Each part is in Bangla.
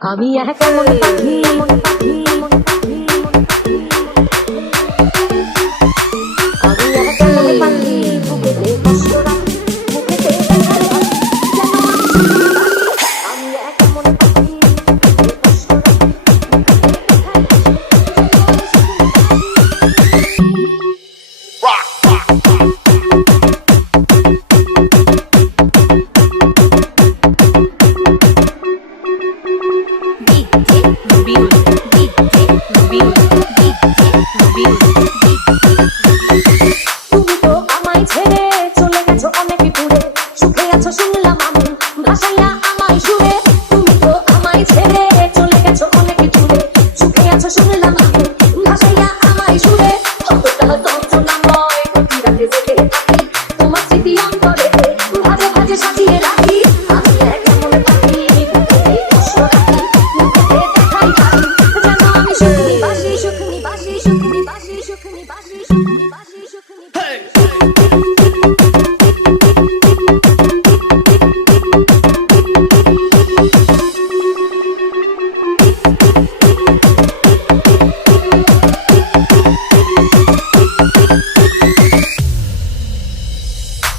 আমি এক এমন পাখি মন পাখি মন পাখি আমি এক এমন পাখি বুকেতে কষ্ট রাখি বুকেতে ব্যথার ভাষি যেন আমি এক এমন পাখি বুকেতে কষ্ট রাখি তুমি তো আমায় ছেড়ে চলে গেছো অনেক দূরে সুখে আছো শুনলাম আমি ভাসাইয়া আমায় সুরে তুমি তো আমায় ছেড়ে চলে গেছো অনেক দূরে সুখে আছো শুনলাম আমি ভাসাইয়া আমায় সুরে কতটা যন্ত্রণাময় প্রতি রাতে জেগে থাকি তোমার স্মৃতি অন্তরে ভাজে ভাজে সাজিয়ে রাখি আমি এক এমন পাখি বুকেতে কষ্ট রাখি বুকেতে দেখাই হাসি যেন আমি সুখনি বাসি সুখনি বাসি সুখনি বাসি সুখনি বাসি সুখনি বাসি সুখনি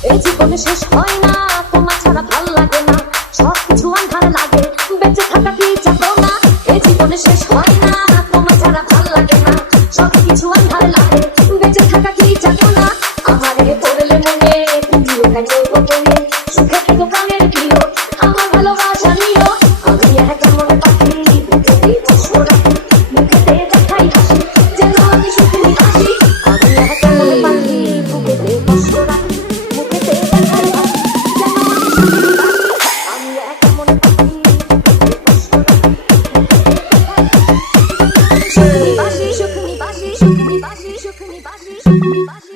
এই জীবনে শেষ হয় না তোমার ছাড়া ভাল লাগে না সবকিছু আন্ধার লাগে বেঁচে থাকা কি যাবো না এই জীবনে শেষ হয় না তোমার ছাড়া ভাল লাগে না সবকিছু আন্ধার লাগে বেঁচে থাকা কি যাবো না আমারে পড়লে মনে তুমিও কাছে গোপনে সুখে থেকো প্রাণের প্রিয় আমার ভালোবাসা নিও আমি এক এমন পাখি বুকেতে কষ্ট রাখি মুখেতে দেখাই হাসি যেন আমি সুখে হাসি আমি এক এমন পাখি বুকেতে কষ্ট রাখি মুখেতে দেখাই হাসি যেন আমি সুখে হাসি আমি এক এমন পাখি বুকেতে কষ্ট রাখি সুখনি বাসি সুখনি বাসি সুখনি বাসি সুখনি বাসি সুখনি বাসি